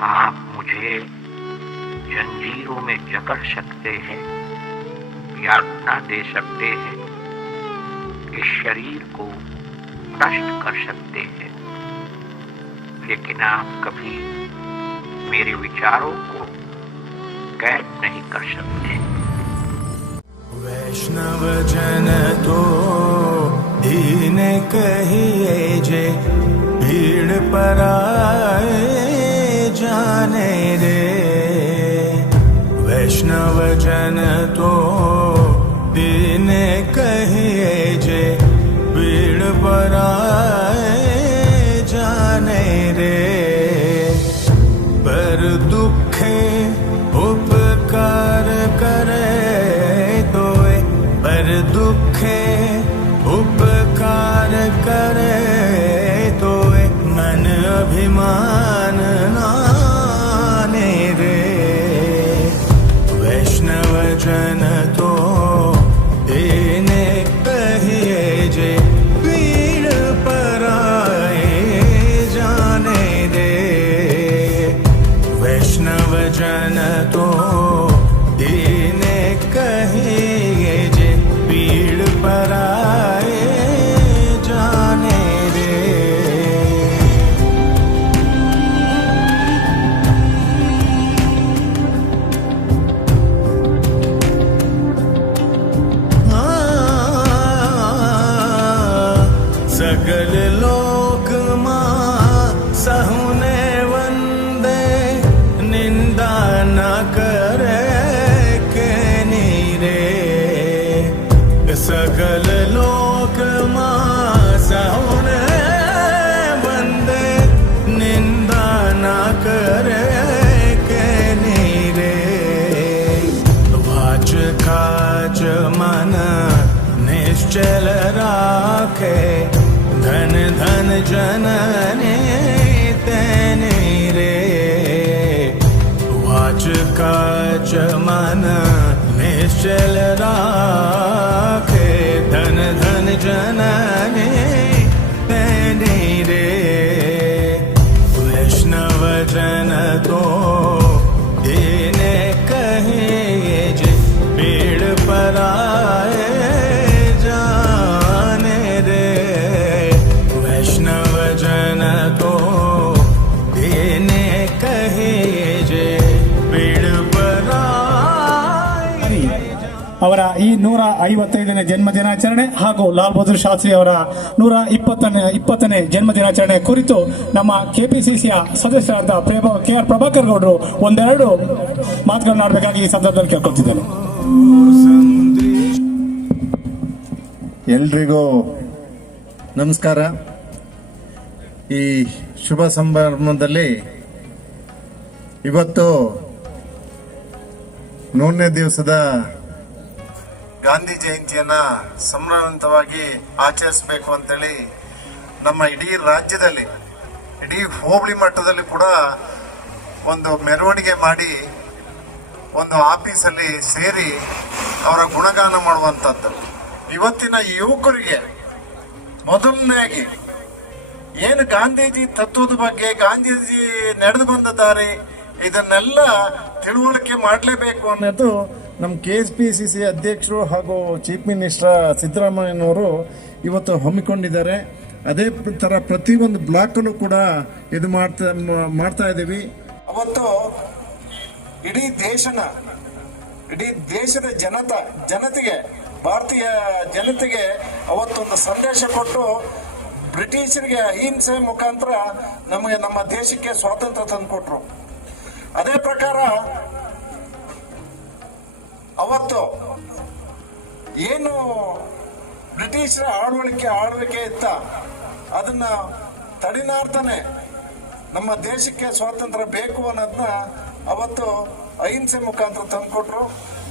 आप मुझे जंजीरों में जकड़ सकते हैं, यातना दे सकते हैं, इस शरीर को नष्ट कर सकते हैं, लेकिन आप कभी मेरे विचारों को कैद नहीं कर सकते। वैष्णव जन तो दीन कहिए जे, भीड़ पराए जाने रे। वैष्णव जन तो दीन कहिए जे, भीड़ पराए जाने रे। पर दुखे उपकार करे तोए, पर दुखे उपकार करे तोए, मन अभिमान नाने रे। वैष्णव जन तो देने कहिए जे, पीड़ पराए जाने दे। वैष्णव जन तो देने कहिए जे, पीड़ पराए जाने दे। सगल लोक मां सहुने वंदे, निंदा न करे के नीरे। सगल लोक मां सहुने वंदे, निंदा न करे के नीरे। वाच काच मन निश्चल राखे, धन धन जनने तेने रे। वाच काच मन निश्चल राखे, धन धन जनने तेने रे। वैष्णव जन तो देने कहिए जे, पेड़ पराए जाने रे। वैष्णव जन तो देने कहिए जे, पेड़ पराए। ಅವರ ಈ 155ನೇ ಜನ್ಮ ದಿನಾಚರಣೆ ಹಾಗೂ ಲಾಲ್ ಬಹದ್ದೂರ್ ಶಾಸ್ತ್ರಿ ಅವರ 120ನೇ ಜನ್ಮ ದಿನಾಚರಣೆ ಕುರಿತು ನಮ್ಮ ಕೆಪಿಸಿಸಿಯ ಸದಸ್ಯರಾದ KR ಪ್ರಭಾಕರ್ ಗೌಡರು ಒಂದೆರಡು ಮಾತುಗಳನ್ನಾಡಬೇಕಾಗಿ ಈ ಸಂದರ್ಭದಲ್ಲಿ ಕೇಳ್ಕೊಳ್ತಿದ್ದೇನೆ. ಎಲ್ರಿಗೂ ನಮಸ್ಕಾರ. ಈ ಶುಭ ಸಂಭ್ರಮದಲ್ಲಿ ಇವತ್ತು 100ನೇ ದಿವಸದ ಗಾಂಧಿ ಜಯಂತಿಯನ್ನ ಸಂಭ್ರಮವಾಗಿ ಆಚರಿಸಬೇಕು ಅಂತೇಳಿ ನಮ್ಮ ಇಡೀ ರಾಜ್ಯದಲ್ಲಿ, ಇಡೀ ಹೋಬಳಿ ಮಟ್ಟದಲ್ಲಿ ಕೂಡ ಒಂದು ಮೆರವಣಿಗೆ ಮಾಡಿ ಒಂದು ಆಫೀಸಲ್ಲಿ ಸೇರಿ ಅವರ ಗುಣಗಾನ ಮಾಡುವಂಥದ್ದು. ಇವತ್ತಿನ ಯುವಕರಿಗೆ ಮೊದಲನೇಯಾಗಿ ಏನು ಗಾಂಧೀಜಿ ತತ್ವದ ಬಗ್ಗೆ, ಗಾಂಧೀಜಿ ನಡೆದು ಬಂದ ದಾರಿ, ಇದನ್ನೆಲ್ಲ ತಿಳುವಳಿಕೆ ಮಾಡಲೇಬೇಕು ಅನ್ನೋದು ನಮ್ಮ KPCC ಅಧ್ಯಕ್ಷರು ಹಾಗೂ ಚೀಫ್ ಮಿನಿಸ್ಟರ್ ಸಿದ್ದರಾಮಯ್ಯನವರು ಇವತ್ತು ಹಮ್ಮಿಕೊಂಡಿದ್ದಾರೆ. ಅದೇ ಥರ ಪ್ರತಿಯೊಂದು ಬ್ಲಾಕಲ್ಲೂ ಕೂಡ ಇದು ಮಾಡ್ತಾ ಇದ್ದೀವಿ. ಅವತ್ತು ಇಡೀ ದೇಶದ ಜನತೆಗೆ, ಭಾರತೀಯ ಜನತೆಗೆ ಅವತ್ತೊಂದು ಸಂದೇಶ ಕೊಟ್ಟು ಬ್ರಿಟಿಷರಿಗೆ ಅಹಿಂಸೆ ಮುಖಾಂತರ ನಮಗೆ ನಮ್ಮ ದೇಶಕ್ಕೆ ಸ್ವಾತಂತ್ರ್ಯ ತಂದುಕೊಟ್ರು. ಅದೇ ಪ್ರಕಾರ ಅವತ್ತು ಏನು ಬ್ರಿಟಿಷರ ಆಳ್ವಿಕೆ ಇತ್ತ, ಅದನ್ನ ತಡಿನಾರ್ತಾನೆ ನಮ್ಮ ದೇಶಕ್ಕೆ ಸ್ವಾತಂತ್ರ್ಯ ಬೇಕು ಅನ್ನೋದನ್ನ ಅವತ್ತು ಅಹಿಂಸೆ ಮುಖಾಂತರ ತಂದುಕೊಟ್ರು.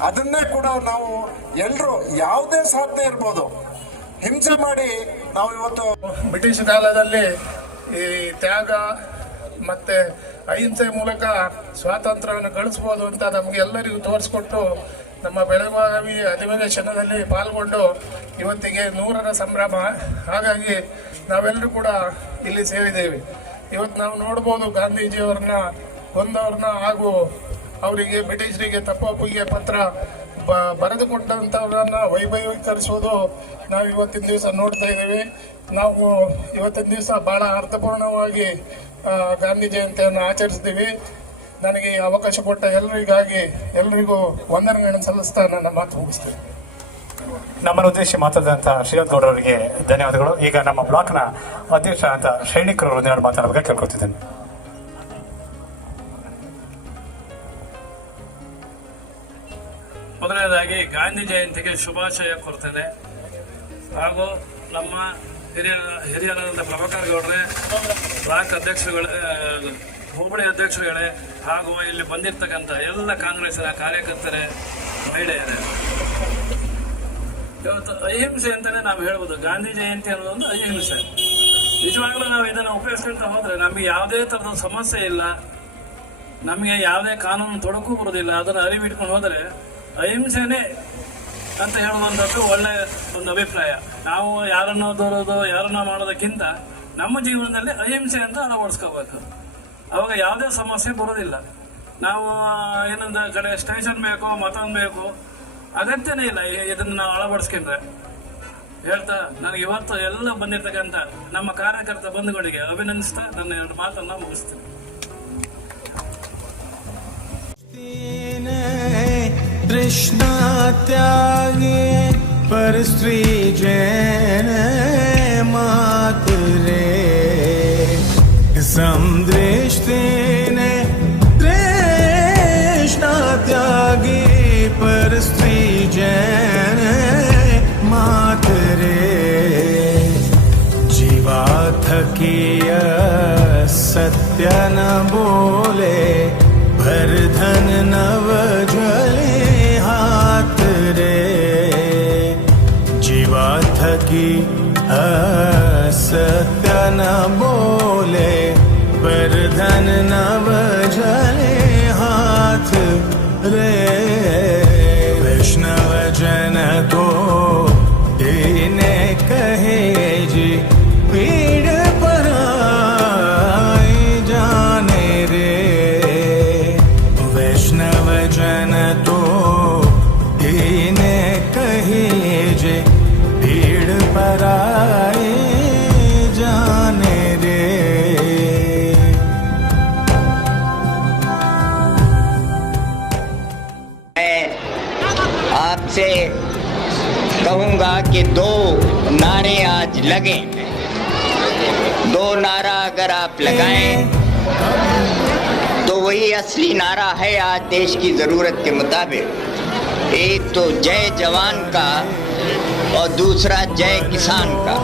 ಅದನ್ನೇ ಕೂಡ ನಾವು ಎಲ್ಲರೂ ಯಾವುದೇ ಸಾಧನೆ ಇರ್ಬೋದು, ಹಿಂಸೆ ಮಾಡಿ ನಾವು ಇವತ್ತು ಬ್ರಿಟಿಷ್ ಕಾಲದಲ್ಲಿ ಈ ತ್ಯಾಗ ಮತ್ತೆ ಅಹಿಂಸೆ ಮೂಲಕ ಸ್ವಾತಂತ್ರ್ಯವನ್ನು ಗಳಿಸಬಹುದು ಅಂತ ನಮ್ಗೆ ಎಲ್ಲರಿಗೂ ತೋರಿಸ್ಕೊಟ್ಟು ನಮ್ಮ ಬೆಳಗಾವಿ ಅಧಿವೇಶನದಲ್ಲಿ ಪಾಲ್ಗೊಂಡು ಇವತ್ತಿಗೆ 100ರ ಸಂಭ್ರಮ. ಹಾಗಾಗಿ ನಾವೆಲ್ಲರೂ ಕೂಡ ಇಲ್ಲಿ ಸೇರಿದ್ದೇವೆ. ಇವತ್ತು ನಾವು ನೋಡ್ಬೋದು ಗಾಂಧೀಜಿಯವರನ್ನ ಕೊಂದವ್ರನ್ನ ಹಾಗೂ ಅವರಿಗೆ ಬ್ರಿಟಿಷರಿಗೆ ತಪ್ಪೊಪ್ಪಿಗೆ ಪತ್ರ ಬರೆದುಕೊಟ್ಟಂಥವ್ರನ್ನ ವೈಭವೀಕರಿಸೋದು ನಾವು ಇವತ್ತಿನ ದಿವಸ ನೋಡ್ತಾ ಇದ್ದೀವಿ. ನಾವು ಇವತ್ತಿನ ದಿವಸ ಬಹಳ ಅರ್ಥಪೂರ್ಣವಾಗಿ ಗಾಂಧಿ ಜಯಂತಿಯನ್ನು ಆಚರಿಸ್ತೀವಿ. ನನಗೆ ಈ ಅವಕಾಶ ಕೊಟ್ಟ ಎಲ್ರಿಗೂ ವಂದನೆಗಳನ್ನು ಸಲ್ಲಿಸ್ತಾ ನನ್ನ ಮಾತು ಮುಗಿಸ್ತೇನೆ. ನಮ್ಮನ್ನು ಉದ್ದೇಶಿಸಿ ಮಾತಾಡಿದಂಥ ಶ್ರೀನಾಥ್ ಗೌಡ ಅವರಿಗೆ ಧನ್ಯವಾದಗಳು. ಈಗ ನಮ್ಮ ಬ್ಲಾಕ್ನ ಅಧ್ಯಕ್ಷ ಅಂತ ಶೈನಿಕರು ಮಾತಾಡಬೇಕು ಕೇಳ್ಕೊತಿದ್ದೇನೆ. ಮೊದಲನೇದಾಗಿ ಗಾಂಧಿ ಜಯಂತಿಗೆ ಶುಭಾಶಯ ಕೊಡ್ತೇನೆ. ಹಾಗೂ ನಮ್ಮ ಹಿರಿಯರಾದ ಪ್ರಭಾಕರ್ ಗೌಡ್ರೆ, ಬ್ಲಾಕ್ ಅಧ್ಯಕ್ಷರುಗಳೇ, ಹೋಬಳಿ ಅಧ್ಯಕ್ಷರುಗಳೇ, ಹಾಗೂ ಇಲ್ಲಿ ಬಂದಿರ್ತಕ್ಕಂಥ ಎಲ್ಲ ಕಾಂಗ್ರೆಸ್ಸಿನ ಕಾರ್ಯಕರ್ತರೇ, ಮಹಿಳೆಯರೇ, ಇವತ್ತು ಅಹಿಂಸೆ ಅಂತಲೇ ನಾವು ಹೇಳ್ಬೋದು. ಗಾಂಧಿ ಜಯಂತಿ ಅನ್ನೋದೊಂದು ಅಹಿಂಸೆ. ನಿಜವಾಗ್ಲೂ ನಾವು ಇದನ್ನು ಉಪಯೋಗಿಸ್ಕೊಂತ ಹೋದ್ರೆ ನಮಗೆ ಯಾವುದೇ ಥರದ ಸಮಸ್ಯೆ ಇಲ್ಲ, ನಮಗೆ ಯಾವುದೇ ಕಾನೂನು ತೊಡಕು ಬರೋದಿಲ್ಲ. ಅದನ್ನು ಅರಿವಿಟ್ಕೊಂಡು ಹೋದರೆ ಅಹಿಂಸೆನೇ ಅಂತ ಹೇಳುವಂಥದ್ದು ಒಳ್ಳೆಯ ಒಂದು ಅಭಿಪ್ರಾಯ. ನಾವು ಯಾರನ್ನೋ ದೂರೋದು, ಯಾರನ್ನೋ ಮಾಡೋದಕ್ಕಿಂತ ನಮ್ಮ ಜೀವನದಲ್ಲಿ ಅಹಿಂಸೆ ಅಂತ ಅಳವಡಿಸ್ಕೋಬೇಕು. ಅವಾಗ ಯಾವುದೇ ಸಮಸ್ಯೆ ಬರೋದಿಲ್ಲ. ನಾವು ಏನಂದ ಕಡೆ ಸ್ಟೇಷನ್ ಬೇಕು, ಮತ್ತೊಂದು ಬೇಕು, ಅಗತ್ಯನೇ ಇಲ್ಲ. ಇದನ್ನು ನಾವು ಅಳವಡಿಸ್ಕೊಂಡ್ರೆ ಹೇಳ್ತಾ ನನಗೆ ಇವತ್ತು ಎಲ್ಲ ಬಂದಿರ್ತಕ್ಕಂಥ ನಮ್ಮ ಕಾರ್ಯಕರ್ತ ಬಂಧುಗಳಿಗೆ ಅಭಿನಂದಿಸ್ತಾ ನನ್ನ 2 ಮಾತನ್ನು ಮುಗಿಸ್ತೇನೆ. तृष्णा त्यागे पर स्त्री जैन मातरे समदृष्टि ने तृष्णा त्यागे पर स्त्री जैन मातरे जीवा थकिय सत्य न बोले भर धन नव जले हाथ रे जीवा थकी असत्य न बोले पर धन नव जले हाथ रे वैष्णव जन को दीने कहे जी पीड़ पराई जाने रे वैष्णव जन तो दीने कहिए जे भीड़ पराए जाने रे। मैं आपसे कहूँगा कि 2 नारे आज लगें। 2 नारा अगर आप लगाएं तो वही असली नारा है आज देश की ज़रूरत के मुताबिक। एक तो जय जवान का और दूसरा जय किसान का।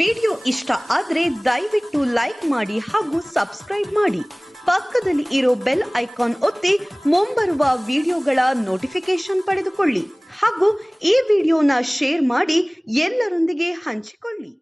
ವಿಡಿಯೋ ಇಷ್ಟ ಆದ್ರೆ ದಯವಿಟ್ಟು ಲೈಕ್ ಮಾಡಿ ಹಾಗೂ ಸಬ್ಸ್ಕ್ರೈಬ್ ಮಾಡಿ. ಪಕ್ಕದಲ್ಲಿ ಇರೋ ಬೆಲ್ ಐಕಾನ್ ಒತ್ತಿ ಮುಂಬರುವ ವಿಡಿಯೋಗಳ ನೋಟಿಫಿಕೇಶನ್ ಪಡೆದುಕೊಳ್ಳಿ ಹಾಗೂ ಈ ವಿಡಿಯೋನ ಶೇರ್ ಮಾಡಿ ಎಲ್ಲರೊಂದಿಗೆ ಹಂಚಿಕೊಳ್ಳಿ.